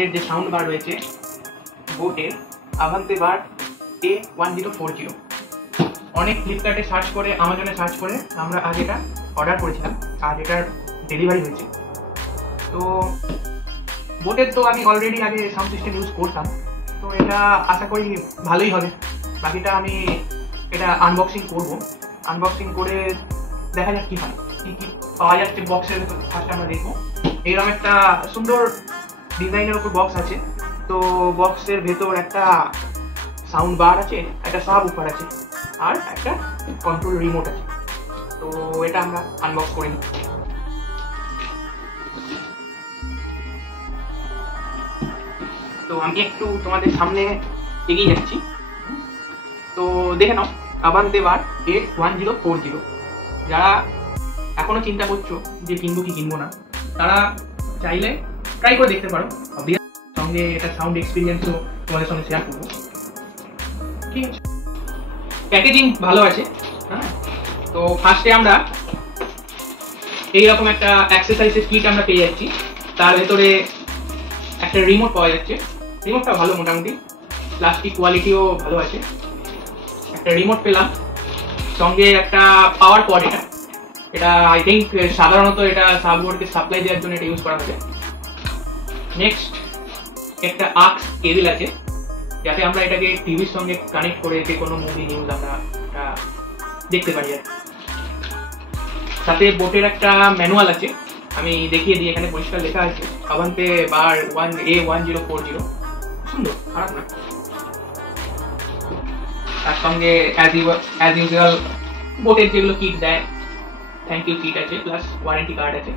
আমাদের যে sound bar রয়েছে বোটের আভান্তে বার A1040। অনেক ফ্লিপকার্টে সার্চ করে, আমাজনে সার্চ করে আমরা আজ এটা অর্ডার করেছিলাম, আজ এটার ডেলিভারি হয়েছে। তো বোটের তো আমি অলরেডি আগে সাউন্ড সিস্টেম ইউজ করতাম, তো এটা আশা করি ভালোই হবে। বাকিটা আমি এটা আনবক্সিং করব, আনবক্সিং করে দেখা যাক কি হয়, কি কি পাওয়া যাচ্ছে বক্সের ভেতর। ফার্স্ট আমরা দেখবো এইরকম একটা সুন্দর ডিজাইনের উপর বক্স আছে। তো বক্সের ভেতর একটা সাউন্ড বার আছে, একটা সাব উপার আছে, আর একটা কন্ট্রোল রিমোট আছে। তো এটা আমরা আনবক্স করে নিই। তো আমি একটু তোমাদের সামনে এগিয়ে যাচ্ছি, তো দেখে নাও আভান্তে বার A1040। যারা এখনো চিন্তা করছো যে কিনবো কি কিনবো না, তারা চাইলে ট্রাই করে দেখতে পারো। সঙ্গে এটা সাউন্ড এক্সপিরিয়েন্সও তোমাদের সঙ্গে শেয়ার করবো, ঠিক আছে? প্যাকেজিং ভালো আছে। হ্যাঁ, তো ফার্স্টে আমরা এইরকম একটা অ্যাক্সেসরিজের কিট আমরা পেয়ে যাচ্ছি। তার ভেতরে একটা রিমোট পাওয়া যাচ্ছে, রিমোটটা ভালো, মোটামুটি প্লাস্টিক কোয়ালিটিও ভালো আছে। একটা রিমোট পেলাম, সঙ্গে একটা পাওয়ার কর্ড। এটা আই থিঙ্ক সাধারণত এটা সাববোর্ডকে সাপ্লাই দেওয়ার জন্য এটা ইউজ করা হবে। নেক্সট একটা আক্স কেবল আছে, যাতে আমরা এটাকে টিভির সঙ্গে কানেক্ট করে যে কোনো মুভি নিউজ আমরা দেখতে পারি। সাথে বোটের একটা ম্যানুয়াল আছে, আমি দেখিয়ে দিই। এখানে পরিষ্কার লেখা আছে আভান্তে বার A1040। সুন্দর, খারাপ না। তার সঙ্গে অ্যাজ ইউজুয়াল বোটের যেগুলো কিট দেয়, থ্যাংক ইউ কিট আছে, প্লাস ওয়ারেন্টি কার্ড আছে।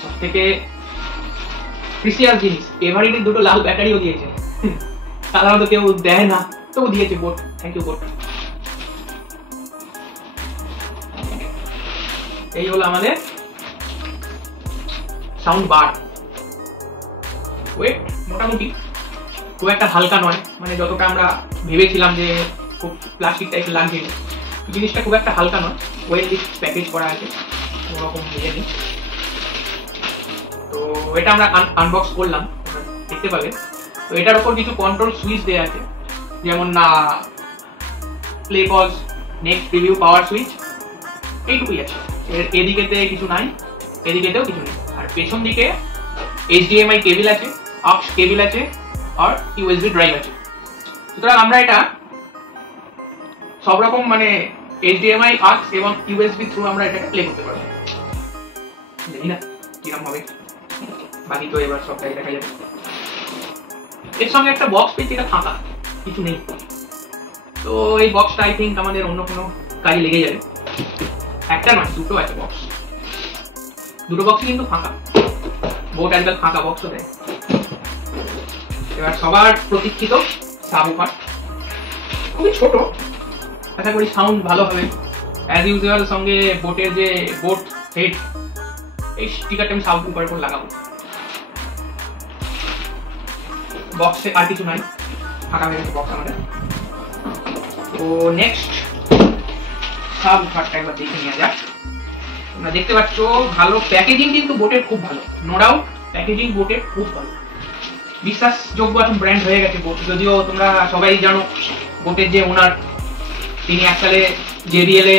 সব থেকে প্রিসিয়াস জিনিস, এভারিডের দুটো লাল ব্যাটারিও দিয়েছে। সাধারণত কেউ দেয় না, তবু দিয়েছে বোট, থ্যাংক ইউ বোট। এই হলো আমাদের সাউন্ড বার। ওয়েট মোটামুটি খুব একটা হালকা নয়, মানে যতটা আমরা ভেবেছিলাম যে খুব প্লাস্টিক টাইপের লাগবে, জিনিসটা খুব একটা হালকা নয়। ওয়েল প্যাকেজ করা আছে, কোনোরকম ভেবে নেই। তো এটা আমরা আনবক্স করলাম, দেখতে পাবে। তো এটার উপর কিছু কন্ট্রোল সুইচ দেওয়া আছে, যেমন না play pause, next preview, power switch, এইটুকুই আছে। এদিকেতে কিছু নাই, এদিকেতেও কিছু নেই। আর পেছন দিকে HDMI কেবল আছে, অক্স কেবল আছে, আর USB ড্রাইভ আছে। সুতরাং আমরা এটা সব রকম মানে HDMI, অক্স এবং USB থ্রু আমরা এটাকে প্লে করতে পারবো। জানি না কিরকম হবে, বাকি তো এবার সবটাই দেখা যাবে। এর সঙ্গে একটা বক্স পেয়েছি, এটা ফাঁকা, কিছু নেই। তো এই বক্সটা আই থিঙ্ক আমাদের অন্য কোনো কাজে লেগে যাবে। একটা নয়, দুটো আছে বক্স, দুটো বক্সই কিন্তু ফাঁকা। বোট আজকাল ফাঁকা বক্সও দেয়। এবার সবার প্রতীক্ষিত সাবউফার, খুবই ছোট, আশা করি সাউন্ড ভালো হবে। অ্যাজ ইউজুয়াল সঙ্গে বোটের যে বোট হেড, এই স্টিকারটা আমি সাবউফারের উপর লাগাবো। বক্সে আর কিছু নাই, ফাঁকা হয়ে গেছে বক্স আমাদের। তো নেক্সট সাবউফারটা একবার দেখে নেওয়া যাক। তোমরা দেখতে পাচ্ছ ভালো প্যাকেজিং, কিন্তু বোটের খুব ভালো, নো ডাউট প্যাকেজিং বোটের খুব ভালো, বিশ্বাসযোগ্য এখন ব্র্যান্ড হয়ে গেছে বোট। যদিও তোমরা সবাই জানো বোটের যে ওনার, তিনি এককালে JBL এ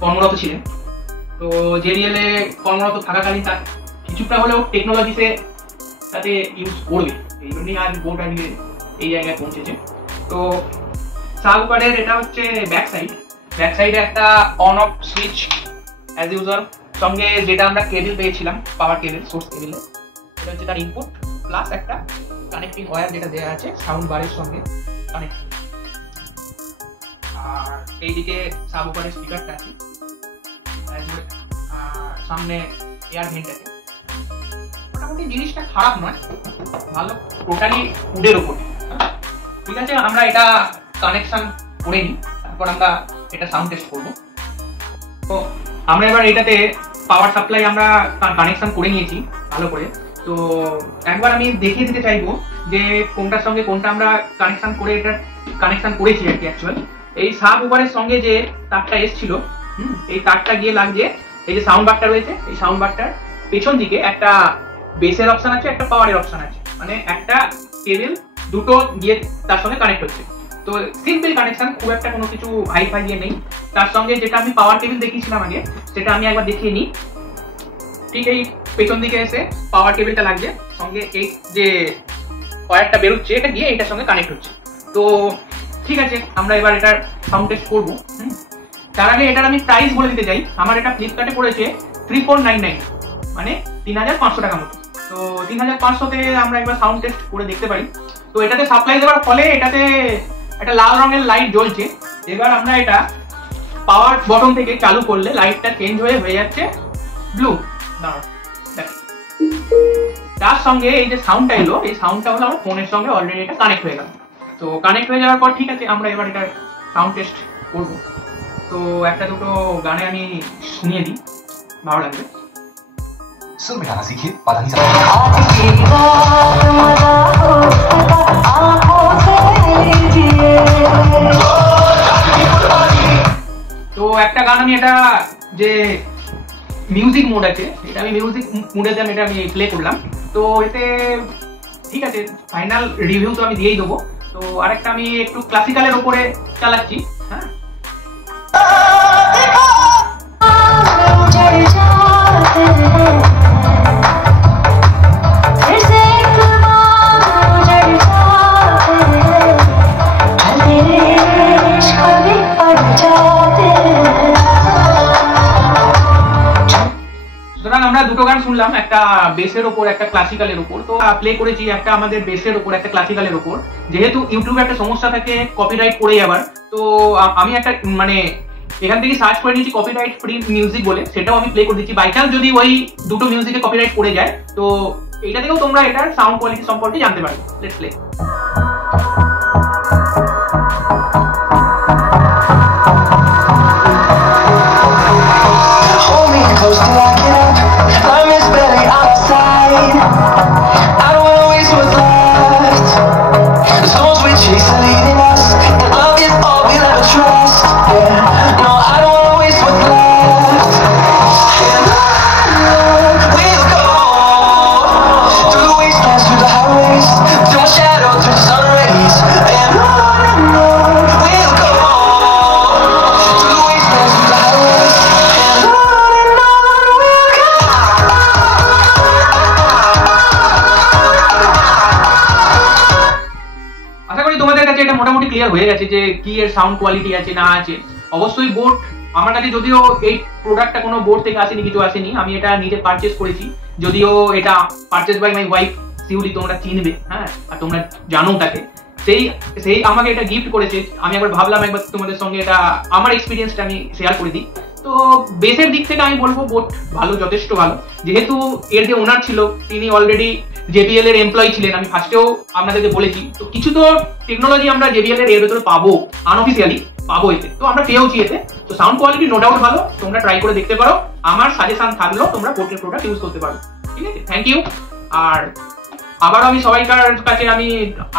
কর্মরত ছিলেন। তো JBL এ কর্মরত থাকাকালীন তার কিছুটা হলেও টেকনোলজিতে তাতে ইউজ করবে, এই জন্যই আজ বোট আজকে এই জায়গায় পৌঁছেছে। তো সাবউফারের এটা হচ্ছে ব্যাক সাইডে একটা on off switch as usual, সঙ্গে যেটা আমরা কেবল পেয়েছিলাম, পাওয়ার কেবল, সোর্স কেবল, এটা হচ্ছে তার ইনপুট, প্লাস একটা কানেক্টিং ওয়্যার যেটা দেওয়া আছে সাউন্ড বারের সঙ্গে কানেক্ট। আর এইদিকে সাবউফারের স্পিকারটা আছে, সামনে এয়ার ভেন্ট আছে। মোটামুটি জিনিসটা খারাপ নয়, ভালো, টোটালি উডের উপর। ঠিক আছে, আমরা এটা কানেকশন করে নিই, তারপর আমরা এটা সাউন্ড টেস্ট করবো। তো আমরা এবার এটাতে পাওয়ার সাপ্লাই আমরা কানেকশন করে নিয়েছি ভালো করে। তো একবার আমি দেখিয়ে দিতে চাইবো যে কোনটার সঙ্গে কোনটা আমরা কানেকশন করে এটা কানেকশন করেছি আর কি। অ্যাকচুয়াল এই সাবউফারের সঙ্গে যে তারটা এসেছিল, এই তারটা গিয়ে লাগছে এই যে সাউন্ড বারটা রয়েছে, এই সাউন্ড বারটার পেছন দিকে একটা বেসের অপশন আছে, একটা পাওয়ারের অপশন আছে, মানে একটা কেবল দুটো দিয়ে তার সঙ্গে কানেক্ট হচ্ছে। তো সিম্পল কানেকশন, খুব একটা কোনো কিছু হাই ফাই দিয়ে নেই। তার সঙ্গে যেটা আমি পাওয়ার কেবল দেখিয়েছিলাম আগে, সেটা আমি একবার দেখিয়ে নিই। ঠিক এই পেছন দিকে এসে পাওয়ার কেবলটা লাগছে, সঙ্গে এই যে ওয়্যারটা বেরোচ্ছে এটা গিয়ে এটার সঙ্গে কানেক্ট হচ্ছে। তো ঠিক আছে, আমরা এবার এটার সাউন্ড টেস্ট করবো। তার আগে এটার আমি প্রাইস বলে দিতে চাই। আমার এটা ফ্লিপকার্টে পড়েছে 3499, মানে 3500 টাকা মতো। তো 3500-তে আমরা একবার সাউন্ড টেস্ট করে দেখতে পারি। তো এটাতে সাপ্লাই দেওয়ার ফলে এটাতে একটা লাল রঙের লাইট জ্বলছে। এবার আমরা এটা পাওয়ার বটন থেকে চালু করলে লাইটটা চেঞ্জ হয়ে যাচ্ছে ব্লু। তার সঙ্গে এই যে সাউন্ডটা এলো, এই সাউন্ডটা হলো আমার ফোনের সঙ্গে অলরেডি এটা কানেক্ট হয়ে গেল। তো কানেক্ট হয়ে যাওয়ার পর ঠিক আছে, আমরা এবার এটা সাউন্ড টেস্ট করবো। তো একটা দুটো গানে আমি শুনিয়ে দিই, ভালো লাগবে। सुर मिलाना सीखिए पाधानी सा। তো একটা গান আমি এটা যে মিউজিক মোড আছে, এটা আমি মিউজিক মোডেতে আমি এটা আমি প্লে করলাম। তো এতে ঠিক আছে, ফাইনাল রিভিউ তো আমি দিয়েই দেবো। তো আরেকটা আমি একটু ক্লাসিক্যালের উপরে চালাচ্ছি। হ্যাঁ, আমরা দুটো গান শুনলাম, একটা বেসের ওপর একটা ক্লাসিক্যালের উপর। তো প্লে করেছি একটা আমাদের বেসের ওপর একটা ক্লাসিক্যালের উপর। যেহেতু ইউটিউবে একটা সমস্যা থাকে কপিরাইট পড়ে যাবার, তো আমি একটা মানে এখান থেকে সার্চ করে নিয়েছি কপিরাইট ফ্রি মিউজিক বলে, সেটাও আমি প্লে করে দিচ্ছি। বাই চান্স যদি ওই দুটো মিউজিকে কপিরাইট পড়ে যায়, তো এইটা থেকেও তোমরা এটার সাউন্ড কোয়ালিটি সম্পর্কে জানতে পারবে। Let's play. মোটামুটি ক্লিয়ার হয়ে গেছে যে কি এর সাউন্ড কোয়ালিটি আছে না আছে। অবশ্যই বোট আমার কাছে, যদিও এই প্রোডাক্টটা কোনো বোর্ড থেকে আসেনি, কিছু আসেনি, আমি এটা নিজে পারচেজ করেছি। যদিও এটা পারচেজ বাই মাই ওয়াইফ শিউলি, তোমরা চিনবে, হ্যাঁ, আর তোমরা জানো তাকে। সেই আমাকে এটা গিফট করেছে। আমি একবার ভাবলাম একবার তোমাদের সঙ্গে এটা আমার এক্সপিরিয়েন্সটা আমি শেয়ার করে দিই। তো বেসের দিক থেকে আমি বলবো বোট ভালো, যথেষ্ট ভালো। যেহেতু এর যে ওনার ছিল তিনি অলরেডি JBL এর এমপ্লয়ি ছিলেন, আমি ফার্স্টেও আপনাদেরকে বলেছি। তো কিছু তো টেকনোলজি আমরা JBL এর ভেতরে পাবো, আনঅফিসিয়ালি পাবো এতে, তো আমরা পেয়েওছি এতে। তো সাউন্ড কোয়ালিটি নো ডাউট ভালো, তোমরা ট্রাই করে দেখতে পারো। আমার সাজেশন থাকলেও তোমরা বোটের প্রোডাক্ট ইউজ করতে পারো। ঠিক আছে, থ্যাংক ইউ। আর আবারও আমি সবাইকার কাছে আমি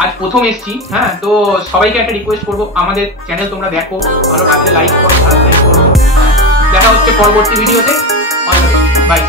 আজ প্রথম এসেছি, হ্যাঁ, তো সবাইকে একটা রিকোয়েস্ট করবো, আমাদের চ্যানেল তোমরা দেখো, ভালো লাগলে লাইক করো, সাবস্ক্রাইব করো। দেখা হচ্ছে পরবর্তী ভিডিওতে। বাই।